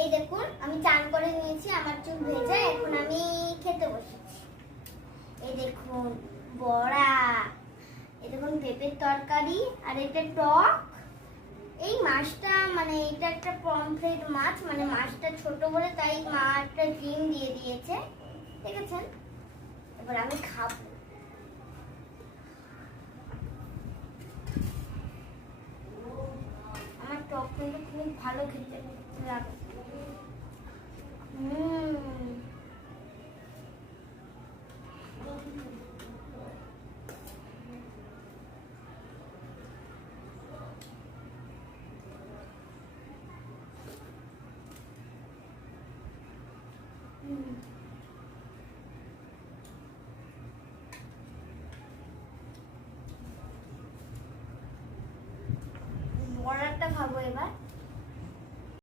এই দেখুন আমি চান করে নিয়েছি, আমার চুল ভেজা, এখন আমি খেতে বসেছি। এই দেখুন বড়া, এই দেখুন পেঁপের তরকারি, আর এটা টক। এই মাছটা মানে এটা একটা পমফ্রেট মাছ, মানে মাছটা ছোট বলে তাই মা একটা ডিম দিয়ে দিয়েছে, দেখেছেন। এবার আমি খাবো। আমার টক কিন্তু খুব ভালো খেতে লাগে।